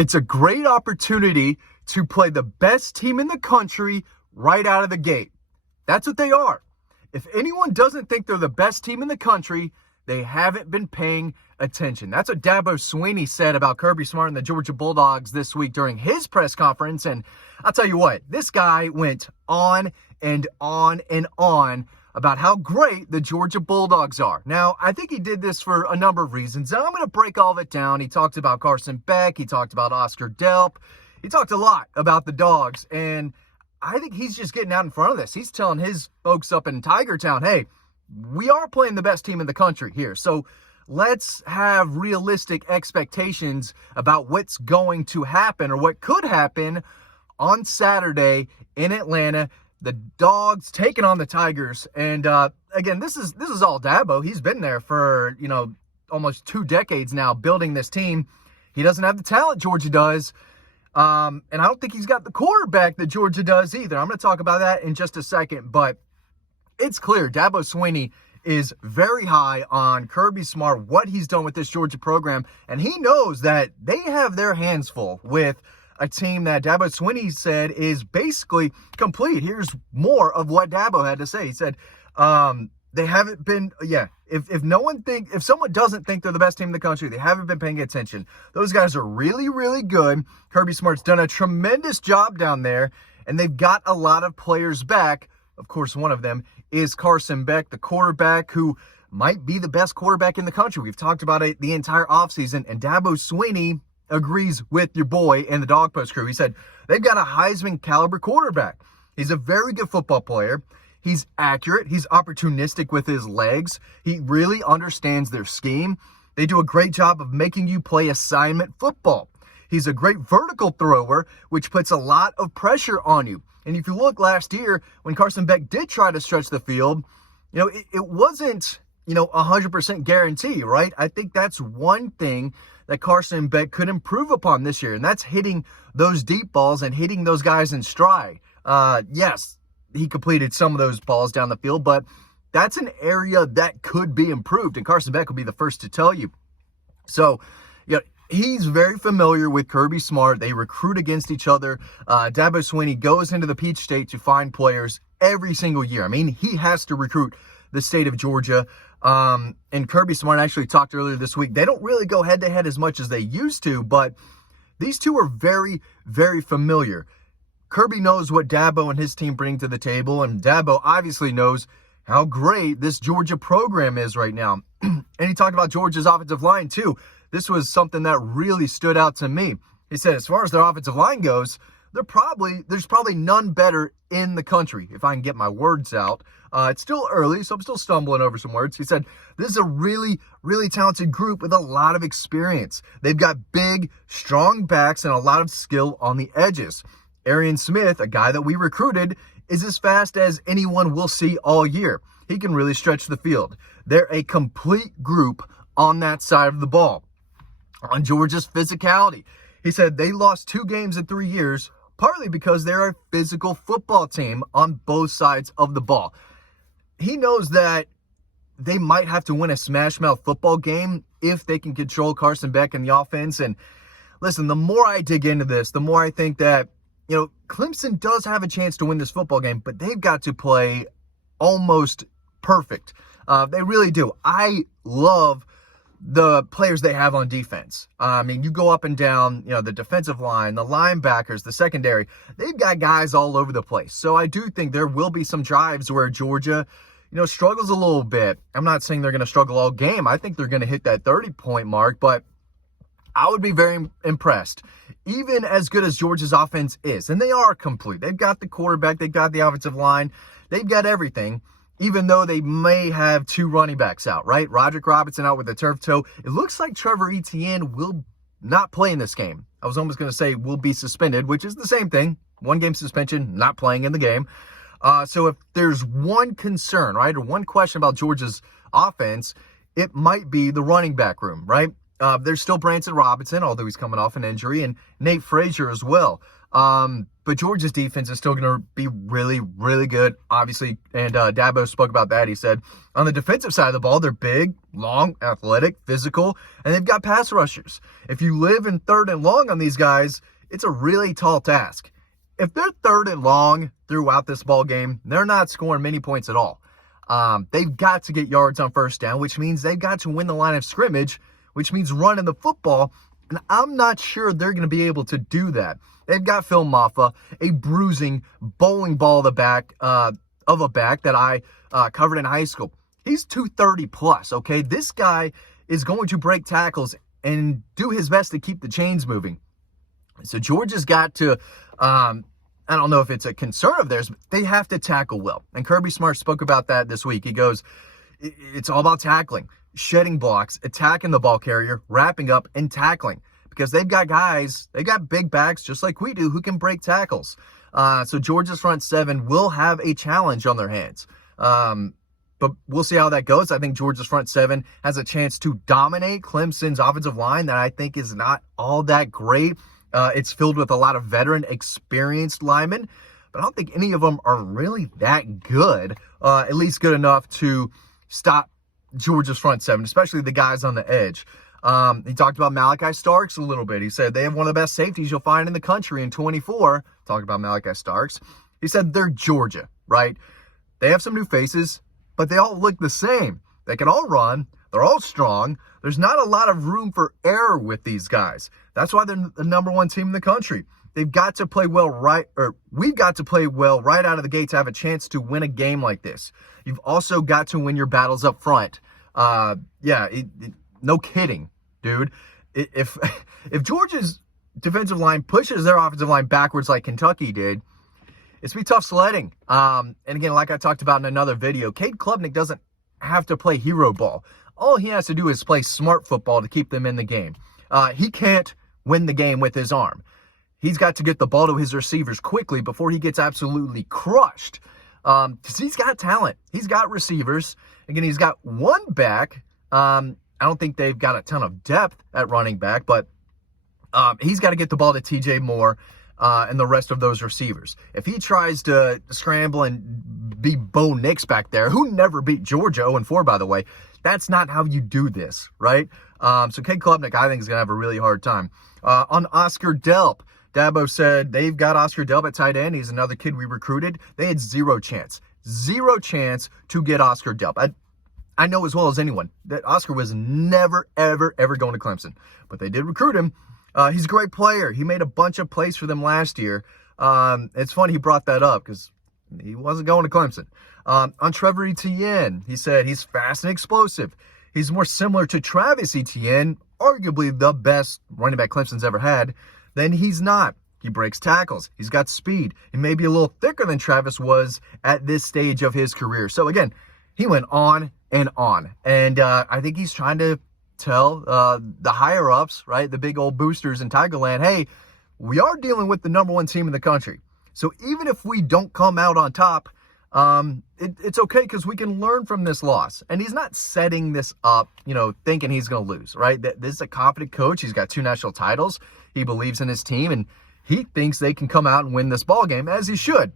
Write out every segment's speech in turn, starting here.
It's a great opportunity to play the best team in the country right out of the gate. That's what they are. If anyone doesn't think they're the best team in the country, they haven't been paying attention. That's what Dabo Swinney said about Kirby Smart and the Georgia Bulldogs this week during his press conference. And I'll tell you what, this guy went on and on and on about how great the Georgia Bulldogs are. Now, I think he did this for a number of reasons, and I'm going to break all of it down. He talked about Carson Beck. He talked about Oscar Delp. He talked a lot about the Dogs, and I think he's just getting out in front of this. He's telling his folks up in Tiger Town, hey, we are playing the best team in the country here. So let's have realistic expectations about what's going to happen or what could happen on Saturday in Atlanta. The Dogs taking on the Tigers. And again, this is all Dabo. He's been there for, almost 2 decades now building this team. He doesn't have the talent Georgia does. And I don't think he's got the quarterback that Georgia does either. I'm going to talk about that in just a second. But it's clear Dabo Swinney is very high on Kirby Smart, what he's done with this Georgia program. And he knows that they have their hands full with a team that Dabo Swinney said is basically complete. Here's more of what Dabo had to say. He said, they haven't been, if someone doesn't think they're the best team in the country, they haven't been paying attention. Those guys are really, really good. Kirby Smart's done a tremendous job down there, and they've got a lot of players back. Of course, one of them is Carson Beck, the quarterback who might be the best quarterback in the country. We've talked about it the entire offseason, and Dabo Swinney agrees with your boy and the Dog Post crew. He said they've got a Heisman caliber quarterback. He's a very good football player. He's accurate. He's opportunistic with his legs. He really understands their scheme. They do a great job of making you play assignment football. He's a great vertical thrower, which puts a lot of pressure on you. And if you look last year, when Carson Beck did try to stretch the field, it wasn't, 100% guarantee, right? I think that's one thing that Carson Beck could improve upon this year, and that's hitting those deep balls and hitting those guys in stride. Yes, he completed some of those balls down the field, but that's an area that could be improved, and Carson Beck will be the first to tell you. So, he's very familiar with Kirby Smart. They recruit against each other. Dabo Swinney goes into the Peach State to find players every single year. I mean, he has to recruit the state of Georgia. And Kirby Smart actually talked earlier this week. They don't really go head-to-head as much as they used to, but these two are very, very familiar. Kirby knows what Dabo and his team bring to the table, and Dabo obviously knows how great this Georgia program is right now. And he talked about Georgia's offensive line, too. This was something that really stood out to me. He said, as far as their offensive line goes, there's probably none better in the country, if I can get my words out. It's still early, so I'm still stumbling over some words. He said, this is a really, really talented group with a lot of experience. They've got big, strong backs and a lot of skill on the edges. Arian Smith, a guy that we recruited, is as fast as anyone we'll see all year. He can really stretch the field. They're a complete group on that side of the ball. On Georgia's physicality, he said they lost 2 games in 3 years, partly because they're a physical football team on both sides of the ball. He knows that they might have to win a smash-mouth football game if they can control Carson Beck in the offense. And listen, the more I dig into this, the more I think that, Clemson does have a chance to win this football game, but they've got to play almost perfect. They really do. I love the players they have on defense. I mean, you go up and down, the defensive line, the linebackers, the secondary. They've got guys all over the place. So I do think there will be some drives where Georgia, struggles a little bit. I'm not saying they're going to struggle all game. I think they're going to hit that 30-point mark, but I would be very impressed. Even as good as Georgia's offense is, and they are complete. They've got the quarterback, they've got the offensive line, they've got everything. Even though they may have 2 running backs out, right? Roderick Robinson out with a turf toe. It looks like Trevor Etienne will not play in this game. I was almost going to say will be suspended, which is the same thing. 1 game suspension, not playing in the game. So if there's one concern, right, or one question about Georgia's offense, it might be the running back room, right? There's still Branson Robinson, although he's coming off an injury, and Nate Frazier as well. But Georgia's defense is still going to be really, really good, obviously. And Dabo spoke about that. He said, on the defensive side of the ball, they're big, long, athletic, physical, and they've got pass rushers. If you live in third and long on these guys, it's a really tall task. If they're third and long throughout this ball game, they're not scoring many points at all. They've got to get yards on first down, which means they've got to win the line of scrimmage, which means running the football. And I'm not sure they're going to be able to do that. They've got Phil Maffa, a bruising bowling ball of a back that I covered in high school. He's 230 plus, okay? This guy is going to break tackles and do his best to keep the chains moving. So Georgia's got to, I don't know if it's a concern of theirs, but they have to tackle well. And Kirby Smart spoke about that this week. He goes, it's all about tackling, shedding blocks, attacking the ball carrier, wrapping up, and tackling. Because they've got guys, they got big backs just like we do who can break tackles. So Georgia's front seven will have a challenge on their hands. But we'll see how that goes. I think Georgia's front seven has a chance to dominate Clemson's offensive line that I think is not all that great. It's filled with a lot of veteran, experienced linemen, but I don't think any of them are really that good, at least good enough to stop Georgia's front seven, especially the guys on the edge. He talked about Malachi Starks a little bit. He said they have one of the best safeties you'll find in the country in 24. Talking about Malachi Starks. He said they're Georgia, right? They have some new faces, but they all look the same. They can all run. They're all strong. There's not a lot of room for error with these guys. That's why they're the number one team in the country. They've got to play well we've got to play well right out of the gate to have a chance to win a game like this. You've also got to win your battles up front. No kidding, dude. If Georgia's defensive line pushes their offensive line backwards like Kentucky did, it's be tough sledding. And again, like I talked about in another video, Cade Klubnik doesn't have to play hero ball. All he has to do is play smart football to keep them in the game. He can't win the game with his arm. He's got to get the ball to his receivers quickly before he gets absolutely crushed. Because he's got talent. He's got receivers. Again, he's got one back. I don't think they've got a ton of depth at running back, but he's got to get the ball to TJ Moore and the rest of those receivers. If he tries to scramble and be Bo Nix back there, who never beat Georgia 0-4, by the way, that's not how you do this, right? So Cade Klubnik, I think, is going to have a really hard time. On Oscar Delp, Dabo said they've got Oscar Delp at tight end. He's another kid we recruited. They had zero chance to get Oscar Delp. I know as well as anyone that Oscar was never, ever, ever going to Clemson. But they did recruit him. He's a great player. He made a bunch of plays for them last year. It's funny he brought that up because he wasn't going to Clemson. On Trevor Etienne, he said he's fast and explosive. He's more similar to Travis Etienne, arguably the best running back Clemson's ever had. Then he's not. He breaks tackles. He's got speed. He may be a little thicker than Travis was at this stage of his career. So again, he went on and on. And I think he's trying to tell the higher-ups, right, the big old boosters in Tigerland, hey, we are dealing with the number one team in the country. So even if we don't come out on top, it's okay because we can learn from this loss. And he's not setting this up, thinking he's going to lose, right? This is a confident coach. He's got 2 national titles. He believes in his team, and he thinks they can come out and win this ball game, as he should.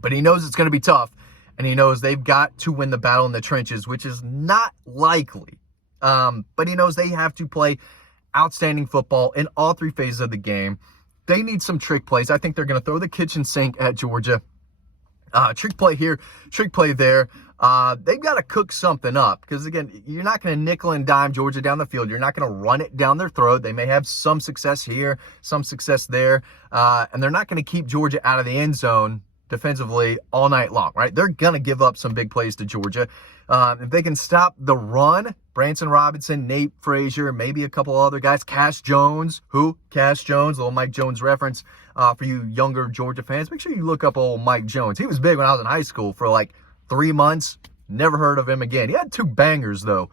But he knows it's going to be tough. And he knows they've got to win the battle in the trenches, which is not likely. But he knows they have to play outstanding football in all 3 phases of the game. They need some trick plays. I think they're going to throw the kitchen sink at Georgia. Trick play here, trick play there. They've got to cook something up because, again, you're not going to nickel and dime Georgia down the field. You're not going to run it down their throat. They may have some success here, some success there, and they're not going to keep Georgia out of the end zone defensively all night long, right? They're going to give up some big plays to Georgia. If they can stop the run, Branson Robinson, Nate Frazier, maybe a couple other guys, Cash Jones, little Mike Jones reference for you younger Georgia fans. Make sure you look up old Mike Jones. He was big when I was in high school for like 3 months. Never heard of him again. He had 2 bangers, though.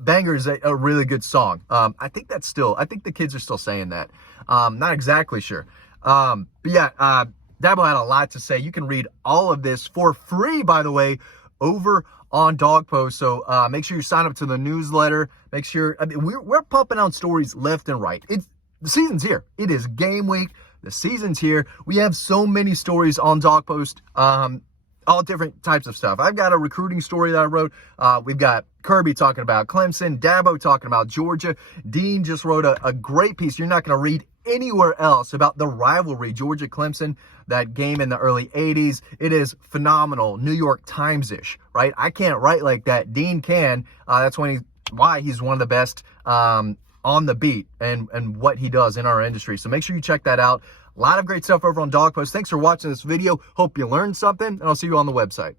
Banger is a really good song. I think the kids are still saying that. Not exactly sure. But yeah, Dabo had a lot to say. You can read all of this for free, by the way, over on Dog Post. So make sure you sign up to the newsletter. Make sure, we're pumping out stories left and right. the season's here. It is game week. The season's here. We have so many stories on Dog Post, all different types of stuff. I've got a recruiting story that I wrote. We've got Kirby talking about Clemson, Dabo talking about Georgia. Dean just wrote a great piece you're not going to read anywhere else about the rivalry, Georgia-Clemson, that game in the early 80s. It is phenomenal, New York Times-ish, right? I can't write like that. Dean can. That's why he's one of the best on the beat and what he does in our industry. So make sure you check that out. A lot of great stuff over on Dog Post. Thanks for watching this video. Hope you learned something, and I'll see you on the website.